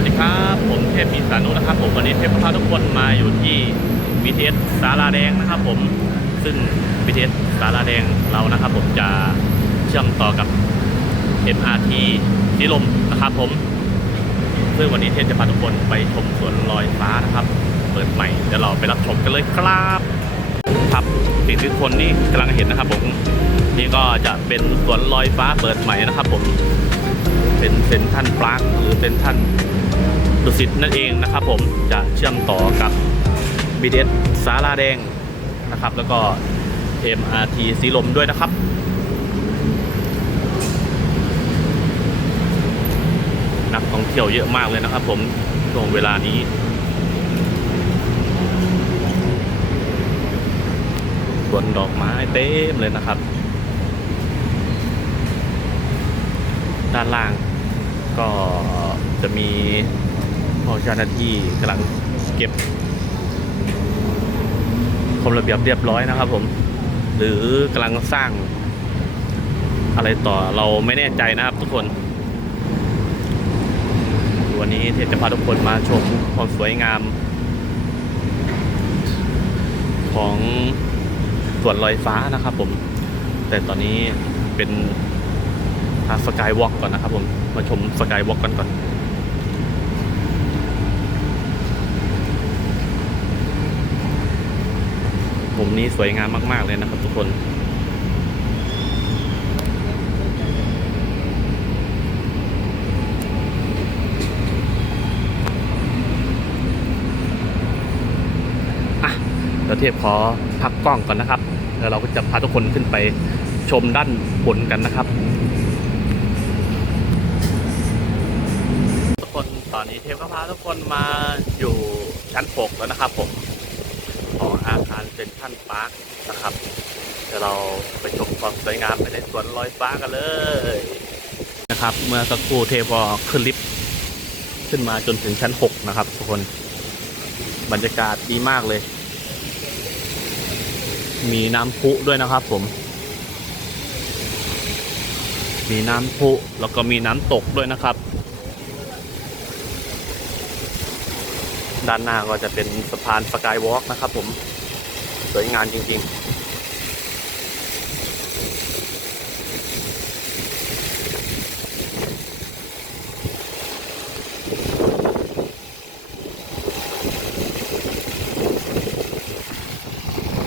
วัสดีครับ ผมเทพปีสานุนะครับ ผมวันนี้เทพพาทุกคนมาอยู่ที่ BTS สาราแดงนะครับ ผมซึ่ง BTS สาราแดงเรานะครับ ผมจะเชื่อมต่อกับ MRT สีลมนะครับผมซึ่งวันนี้เทพจะพาทุกคนไปชมสวนลอยฟ้านะครับ เปิดใหม่เดี๋ยวเราไปรับชมกันเลยครับครับสิ่งที่คนนี่กำลังเห็นนะครับ ผมนี่ก็จะเป็นสวนลอยฟ้าเปิดใหม่นะครับ ผมเป็นเซนทันปาร์คหรือเซนทัน ดุสิตนั่นเองนะครับผมจะเชื่อมต่อกับ BTS สาราแดงนะครับ แล้วก็ MRT สีลมด้วยนะครับนักท่องเที่ยวเยอะมากเลยนะครับผมช่วงเวลานี้ สวนดอกไม้เต็มเลยนะครับ ด้านล่างก็จะมี พอเจ้าหน้าที่กำลังเก็บคมระเบียบเรียบร้อยนะครับ ผม หรือกำลังสร้าง อะไรต่อเราไม่แน่ใจนะครับ ทุกคน วันนี้เทพจะพาทุกคนมาชมความสวยงาม ของสวนลอยฟ้านะครับ ผม แต่ตอนนี้เป็นสกายวอล์กก่อนนะครับ ผมมาชมสกายวอล์กกันก่อน มุมนี้สวยงามมาก ๆ เลยนะครับทุกคนอะเดี๋ยวเทพขอพักกล้องก่อนนะครับ แล้วเราก็จะพาทุกคนขึ้นไปชมด้านบนกันนะครับ ทุกคนตอนนี้เทพก็พาทุกคนมาอยู่ชั้น 6 แล้วนะครับผมาคารเซ็นทรัลพาร์คนะครับเดี๋ยวเราไปชมความสวยงามภายในสวนลอยฟ้ากันเลยนะครับ เมื่อสักครู่เทพก็ขึ้นลิฟต์ขึ้นมาจนถึงชั้น 6 นะครับ ทุกคนบรรยากาศดีมากเลย มีน้ำพุด้วยนะครับผม มีน้ำพุแล้วก็มีน้ำตกด้วยนะครับ ด้านหน้าก็จะเป็นสะพานสกายวอล์กนะครับผม สวยงามจริงๆ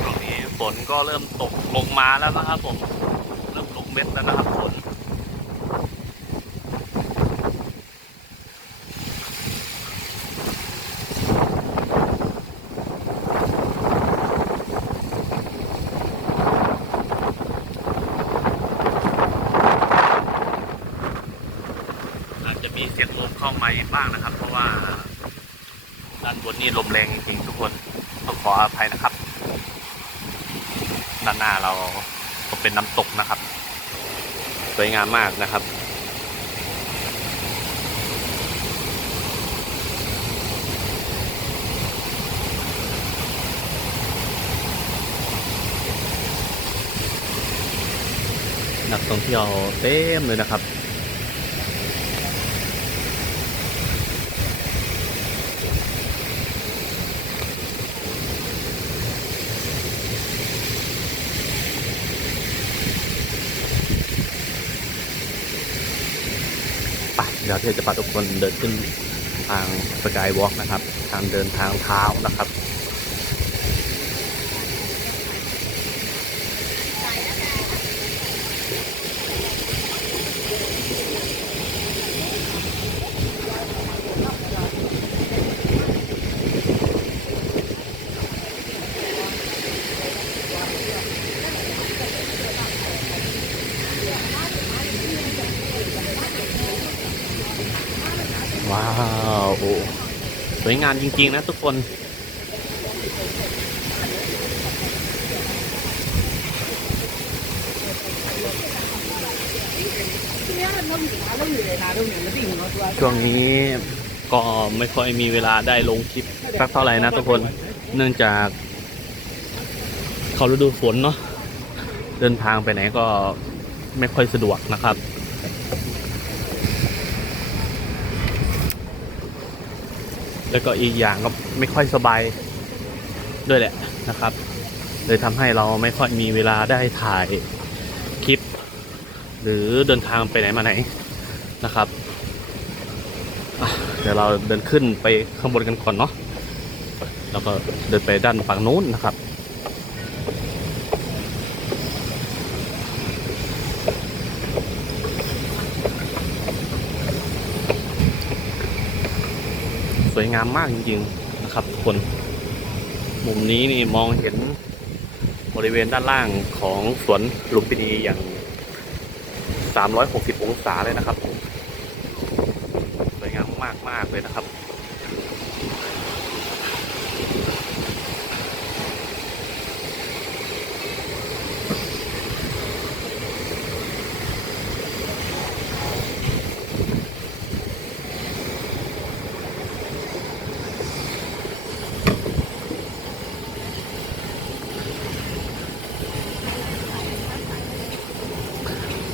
ตรงนี้ฝนก็เริ่มตกลงมาแล้วนะครับผม เริ่มลงเม็ดแล้วนะครับฝน อาจจะมีเสียงลมเข้ามาบ้างนะครับ เพราะว่าด้า นี่ลมแรงจริงๆทุกคนต้องขออภัยนะครับ ด้านหน้าเราก็เป็นน้ำตกนะครับ สวยงามมากนะครับนักท่องเที่ยวเต็มเลยนะครับ ไปเดี๋ยวเทพจะพาทุกคนเดินขึ้นทางสกายวอล์กนะครับ ทางเดินทางเท้านะครับ ว้าวโอ้ส วยงามจริง ๆ นะทุกคน ช่วงนี้ก็ไม่ค่อยมีเวลาได้ลงคลิปสักเท่าไหร่นะทุกคน เนื่องจาก เขาฤดูฝนเนาะเดินทางไปไหนก็ไม่ค่อยสะดวกนะครับ แล้วก็อีกอย่างก็ไม่ค่อยสบายด้วยแหละนะครับ เลยทำให้เราไม่ค่อยมีเวลาได้ถ่ายคลิป หรือเดินทางไปไหนมาไหนนะครับเดี๋ยวเราเดินขึ้นไปข้างบนกันก่อนเนาะแล้วก็เดินไปด้านฝั่งนู้นนะครับ วยงามมากจริง ๆนะครับทุกคน มุมนี้นี่มองเห็นบริเวณด้านล่างของสวนลุมพินีอย่าง 360 องศาเลยนะครับ สวยงามมากมากๆเลยนะครับ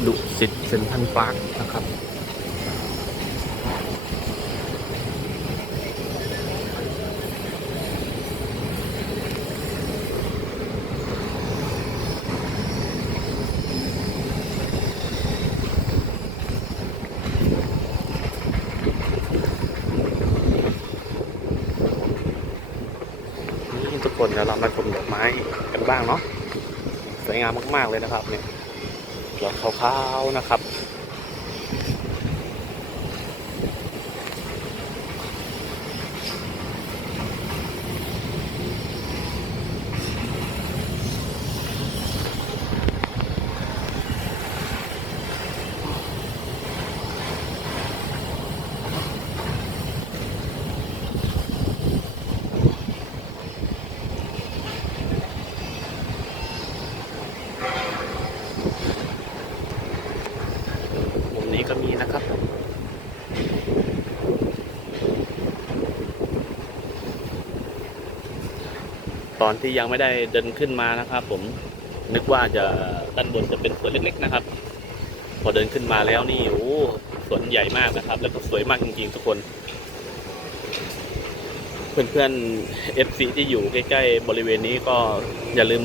ดุสิตเซนทรันปาร์คนะครับ นี่ทุกคนเดี๋ยวเรามา ชมดอกไม้กันบ้างเนาะสวยงามมาก ๆ เลยนะครับเนี่ยดอกขาวๆนะครับ ตอนที่ยังไม่ได้เดินขึ้นมานะครับ ผมนึกว่าจะด้านบนจะเป็นสวนเล็กๆนะครับ พอเดินขึ้นมาแล้วนี่โอ้สวนใหญ่มากนะครับ แล้วก็สวยมากจริงๆทุกคน เพื่อนๆ FC ที่อยู่ใกล้ๆบริเวณนี้ก็อย่าลืม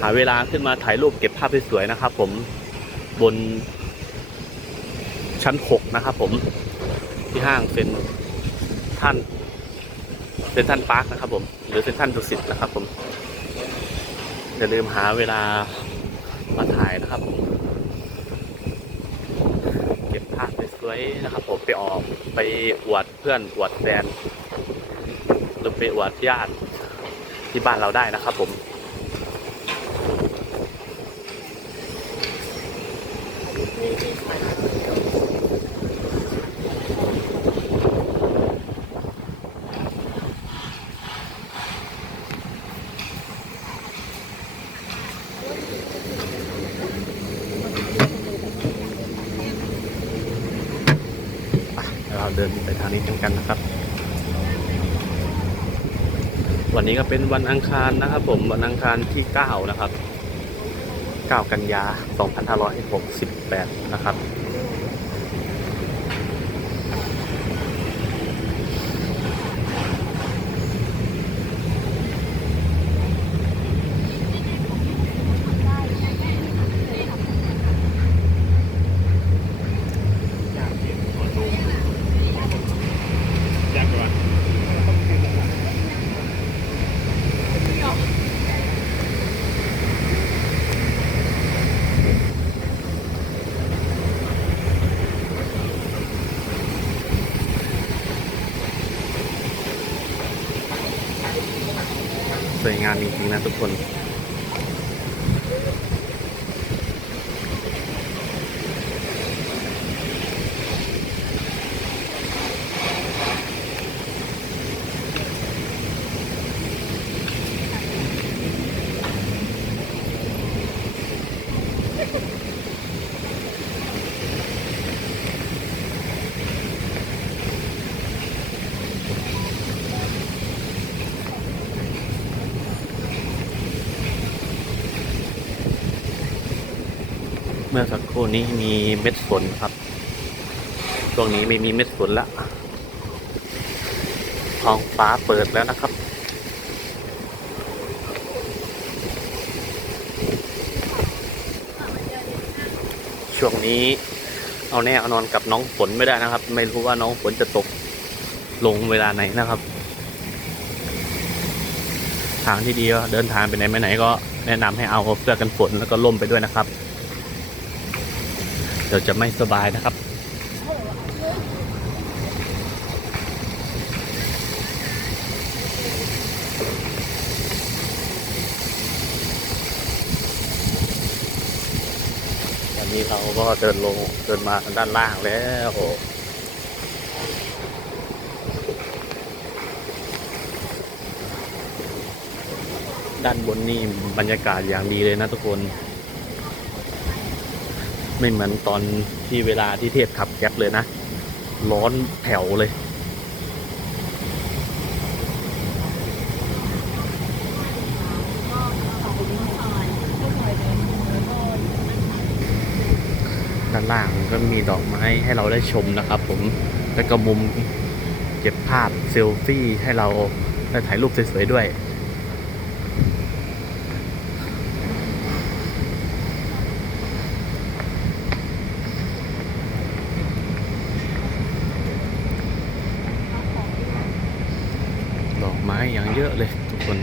หาเวลาขึ้นมาถ่ายรูปเก็บภาพสวยๆนะครับ ผมบนชั้นหกนะครับผมที่ห้างเป็นท่านเป็นท่านปาร์คนะครับผม หรือเซ็นท่านดุสิตนะครับ ผมอย่าลืมหาเวลามาถ่ายนะครับผมเก็บภาพสวยๆนะครับ ผมไปออกไปอวดเพื่อนอวดแฟนหรือไปอวดญาติที่บ้านเราได้นะครับ ผม ดินไปทางนี้กันกันนะครับ วันนี้ก็เป็นวันอังคารนะครับ ผมวันอังคารที่ 9 นะครับ 9 กันยา 2568 นะครับ นะทุกคน เมื่อสักครู่นี้มีเม็ดฝนครับ ช่วงนี้ไม่มีเม็ดฝนละ ท้องฟ้าเปิดแล้วนะครับ ช่วงนี้เอาแน่เอานอนกับน้องฝนไม่ได้นะครับ ไม่รู้ว่าน้องฝนจะตกลงเวลาไหนนะครับ ทางที่ดีก็เดินทางไปไหนไปไหนก็แนะนำให้เอาเสื้อกันฝนแล้วก็ร่มไปด้วยนะครับ เดี๋ยวจะไม่สบายนะครับ วันนี้เราก็เดินลงเดินมาทางด้านล่างแล้วด้านบนนี่บรรยากาศอย่างดีเลยนะทุกคน ไม่เหมือนตอนที่เวลาที่เทพขับแก๊ปเลยนะ ร้อนแผ่วเลยด้านล่างก็มีดอกไม้ให้เราได้ชมนะครับผม แล้วก็มุมเก็บภาพเซลฟี่ให้เราได้ถ่ายรูปสวยๆด้วย ดอก ไม้อย่างเยอะเลยทุกคน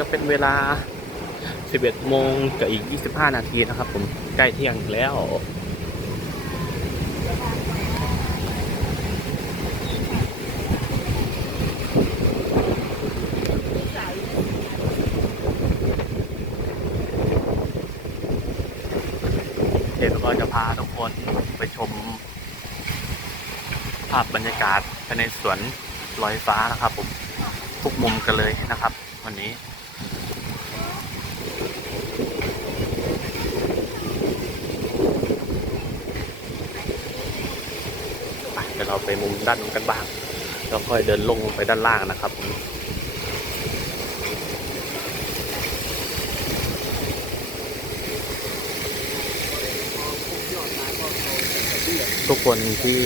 ก็เป็นเวลา 11โมงกับอีก 25 นาทีนะครับ ผมใกล้เที่ยงแล้วเดี๋ยวเราก็จะพาทุกคนไปชม ภาพบรรยากาศภายในสวนลอยฟ้านะครับผม ทุกมุมกันเลยนะครับ วันนี้ ไปเดี๋ยวเรา ไปมุมด้านนู้นกันบ้าง แล้วค่อยเดินลงไปด้านล่างนะครับผมทุกคนที่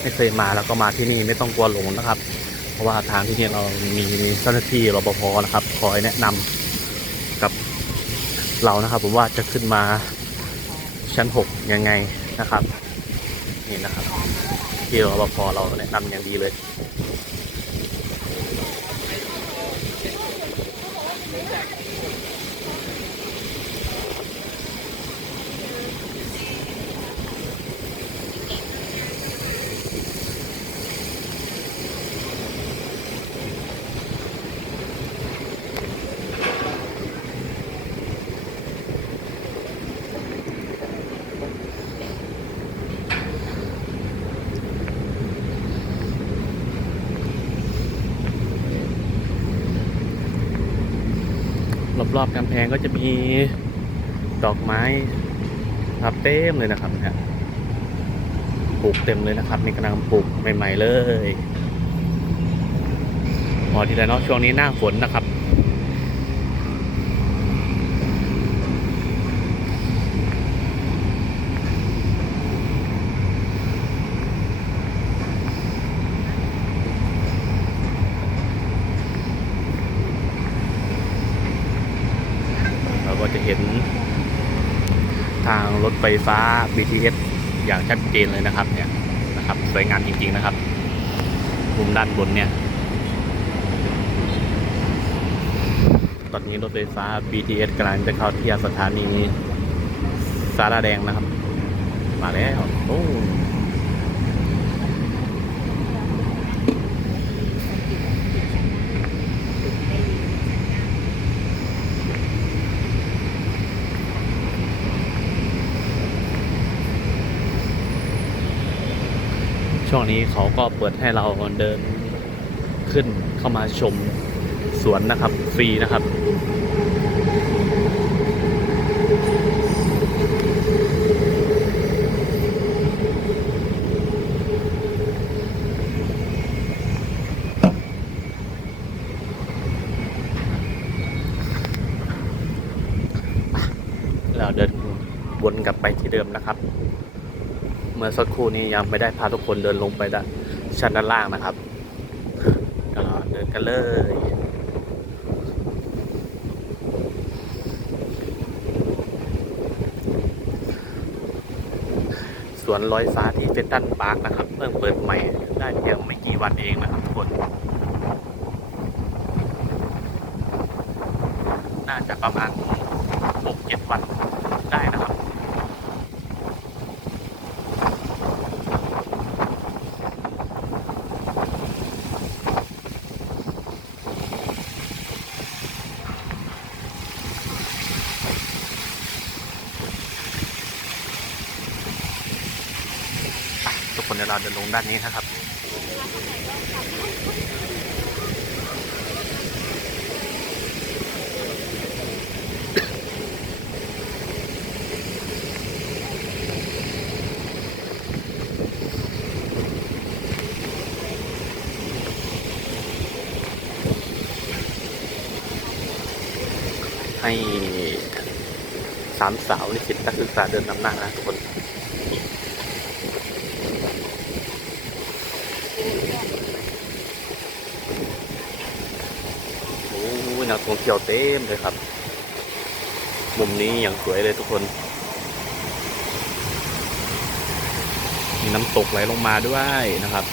ไม่เคยมาแล้วก็มาที่นี่ไม่ต้องกลัวหลงนะครับ เพราะว่าทางที่นี่เรามีเจ้าหน้าที่รปภนะครับคอยแนะนำกับเรานะครับ ผมว่าจะขึ้นมาชั้นหกยังไงนะครับ นี่นะครับ ที่รปภเราแนะนำอย่างดีเลย รอบๆกำแพงก็จะมีดอกไม้ครับเต็มเลยนะครับเนี่ยปลูกเต็มเลยนะครับนี่กำลังปลูกใหม่ ๆ เลยพอทีละเนาะช่วงนี้หน้าฝนนะครับ เราก็จะเห็นทางรถ ไฟฟ้า BTS อย่างชัดเจนเลยนะครับเนี่ยนะครับสวยงามจริง ๆนะครับ มุมด้านบนเนี่ย ตอนนี้รถไฟฟ้า BTS กำลังจะเข้าที่สถานีสาราแดงนะครับ มาแล้วโอ้ อกนี้เขาก็เปิดให้เราเดินขึ้นเข้ามาชมสวนนะครับ ฟรีนะครับเราเดินวนกลับไปที่เดิมนะครับ มื่อสักครู่นี้ยังไม่ได้พาทุกคนเดินลงไปด้านชั้นด้านล่างนะครับเดินกันเลยสวนลอยฟ้าที่เฟนตันปาร์คนะครับ เพิ่งเปิดใหม่ได้เพียงไม่กี่วันเองนะครับทุกคน น่าจะประมาณ 6-7 วันได้นะครับ ทุกคนเดี๋ยวเราเดินลงด้านนี้นะครับให้สามสาวนิสิตนักศึกษาเดินนำหน้านะทุกคน โอ้ยนัก ท่องเที่ยวเต็มเลยครับ มุมนี้อย่างสวยเลยทุกคน มีน้ำตกไหลลงมาด้วยนะครับ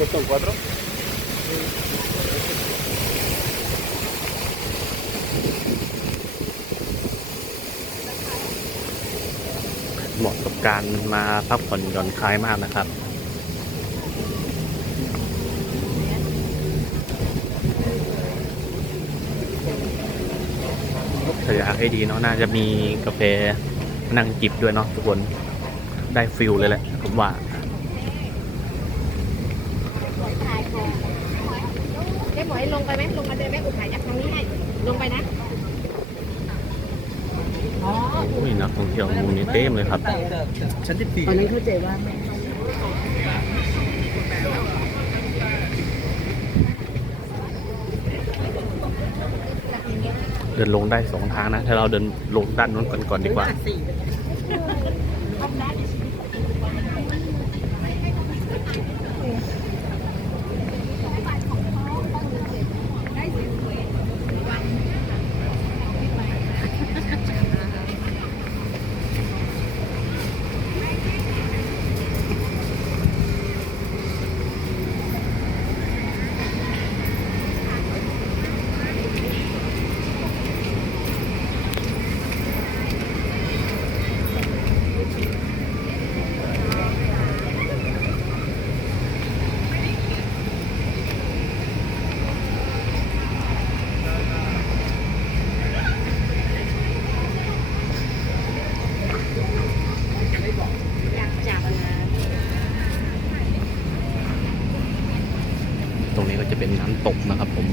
Puesto cuatro. เหมาะกับ การมาพักผ่อนหย่อนคลายมากนะครับ ถ้าอยากให้ดีเนาะน่าจะมีกาแฟนั่งจิบด้วยเนาะทุกคนได้ฟิลเลยแหละผมว่าเจ๊หมวยลงไปไหมลงมาเดินไหมอุถ่ายจากทางนี้ให้ลงไปนะ อ๋ออุ้ยนักท่องเที่ยวมุมนี้เต็มเลยครับชั้นที่สี่ตอนนั้นเข้าใจว่าแม่เดินลงได้สองทางนะ ถ้าเราเดินลงด้านนู้นก่อนก่อนดีกว่าอยากจับนะ ตรงนี้ก็จะเป็นน้ำตกนะครับผม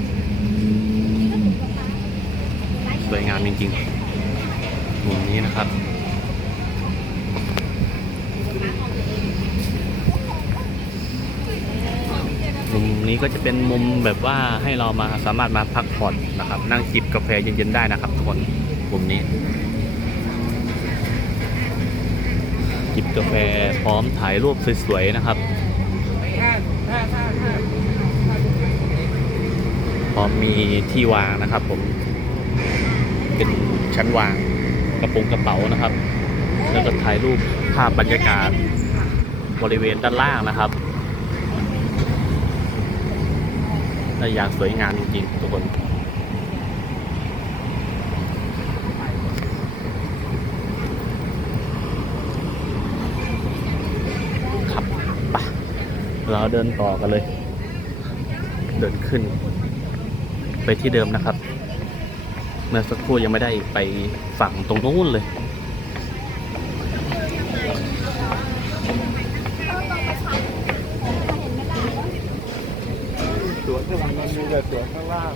สวยงามจริงๆ มุมนี้นะครับ มุมนี้ก็จะ เป็นมุมแบบว่าให้เรามาสามารถมาพักผ่อนนะครับ นั่งจิบกาแฟเย็นๆได้นะครับทุกคนมุมนี้ จิบกาแฟพร้อมถ่ายรูปสวยๆนะครับพร้อมมีที่วางนะครับ ผม เป็นชั้นวางกระโปรงกระเป๋านะครับ แล้วก็ถ่ายรูปภาพบรรยากาศบริเวณด้านล่างนะครับ ได้อย่างสวยงามจริงๆทุกคนขับปะเราเดินต่อกันเลย เดินขึ้น ไปที่เดิมนะครับ เมื่อสักครู่ยังไม่ได้ไปฝั่งตรงนู้นเลย สวนข้างหลังมันมีแต่สวนข้างล่าง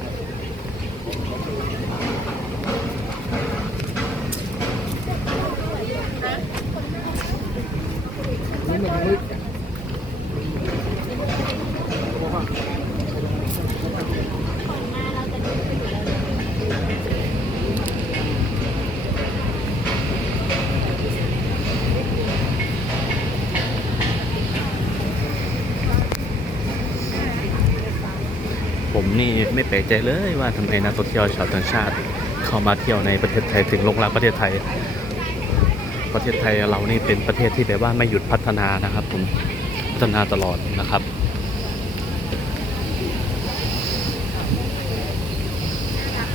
นี่มันมืด ไม่แปลกใจเลยว่าทำไมนักท่องเที่ยวชาวต่างชาติ เข้ามาเที่ยวในประเทศไทยถึงลงรักประเทศไทย ประเทศไทยเรานี่เป็นประเทศที่แบบว่าไม่หยุดพัฒนานะครับผมพัฒนาตลอดนะครับ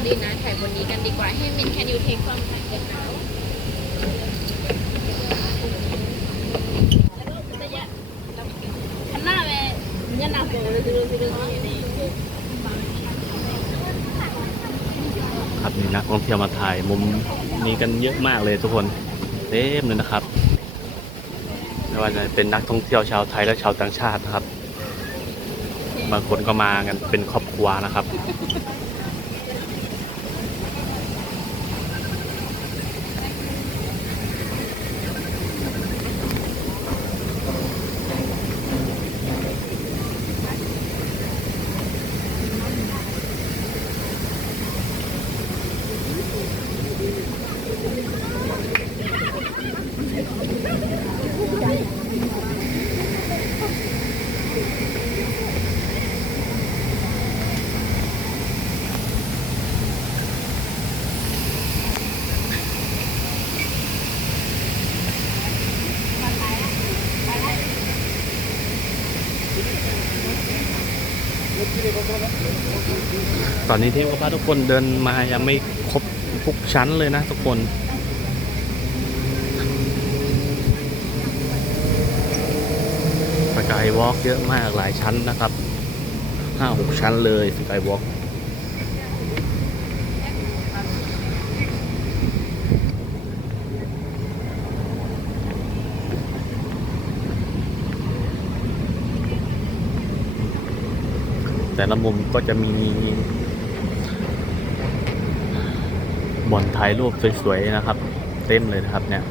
ดีนะถ่ายบนนี้กันดีกว่าให้มิน can you take from the now ข้างหน้าเลยยั นหน้าเสือเลยคือคือครับนี่นักท่องเที่ยวมาถ่ายมุมนี้กันเยอะมากเลยทุกคนเต็มเลยนะครับไม่ว่าจะเป็นนักท่องเที่ยวชาวไทยและชาวต่างชาตินะครับ บางคนก็มากันเป็นครอบครัวนะครับ ตอนนี้ทีมก็พาทุกคนเดินมายังไม่ครบทุกชั้นเลยนะทุกคนสกายวอล์กเยอะมากหลายชั้นนะครับห้าหกชั้นเลยสกายวอล์กแต่ละมุมก็จะมี บ่อนถ่ายรูปสวยๆนะครับ เต็มเลยนะครับเนี่ย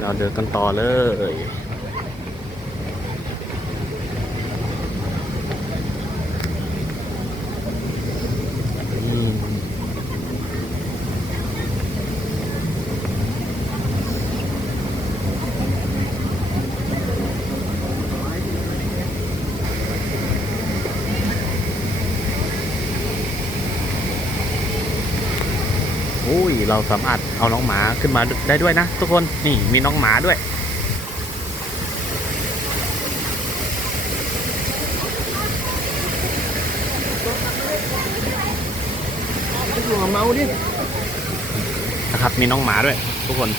เราเดินกันต่อเลย เราสามารถเอาน้องหมาขึ้นมาได้ด้วยนะ ทุกคนนี่มีน้องหมาด้วยหัวเมาดินะครับมีน้องหมาด้วย ทุกคน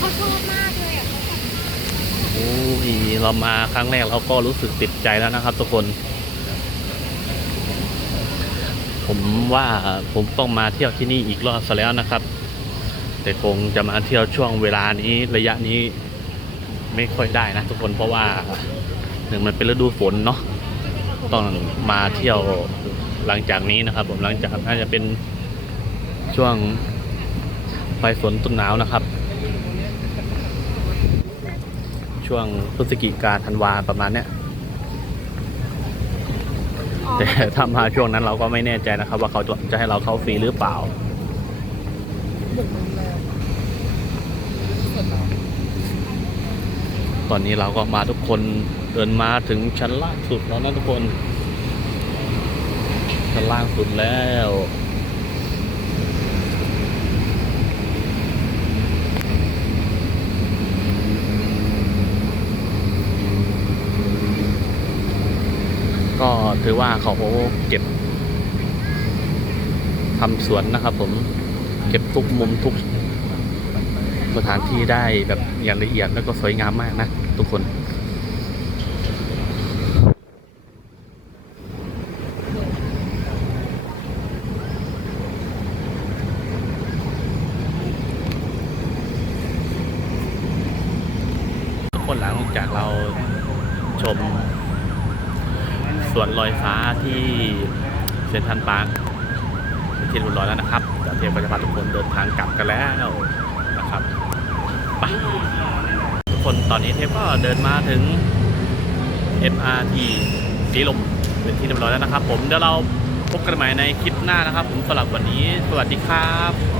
เขาชอบมากเลยอะ โอ้ย เรามาครั้งแรกเราก็รู้สึกติดใจแล้วนะครับ ทุกคน ผมว่าผมต้องมาเที่ยวที่นี่อีกรอบซะแล้วนะครับ แต่คงจะมาเที่ยวช่วงเวลานี้ระยะนี้ไม่ค่อยได้นะ ทุกคนเพราะว่าหนึ่งมันเป็นฤดูฝนเนาะต้องมาเที่ยวหลังจากนี้นะครับ ผมหลังจากน่าจะเป็นช่วงปลายฝนต้นหนาวนะครับ ช่วงพฤศจิกาธันวาประมาณเนี้ยแต่ถ้ามาช่วงนั้นเราก็ไม่แน่ใจนะครับ ว่าเขาจะจะให้เราเข้าฟรีหรือเปล่าตอนนี้เราก็มาทุกคนเดินมาถึงชั้นล่างสุดแล้วนะทุกคนชั้นล่างสุดแล้ว ก็ถือว่าเขาเก็บทำสวนนะครับ ผมเก็บทุกมุมทุกสถานที่ได้แบบอย่างละเอียดแล้วก็สวยงามมากนะ ทุกคน ทุกคนหลังจากเราชมสวนลอยฟ้าที่เซนทรัลปาร์คเป็นที่เรียบร้อยแล้วนะครับจากเทพก็จะพาทุกคนเดินทางกลับกันแล้วนะครับไปทุกคนตอนนี้เทพก็เดินมาถึง MRT สีลมเป็นที่เรียบร้อยแล้วนะครับ ผมเดี๋ยวเราพบกันใหม่ในคลิปหน้านะครับ ผมสำหรับวันนี้ สวัสดีครับ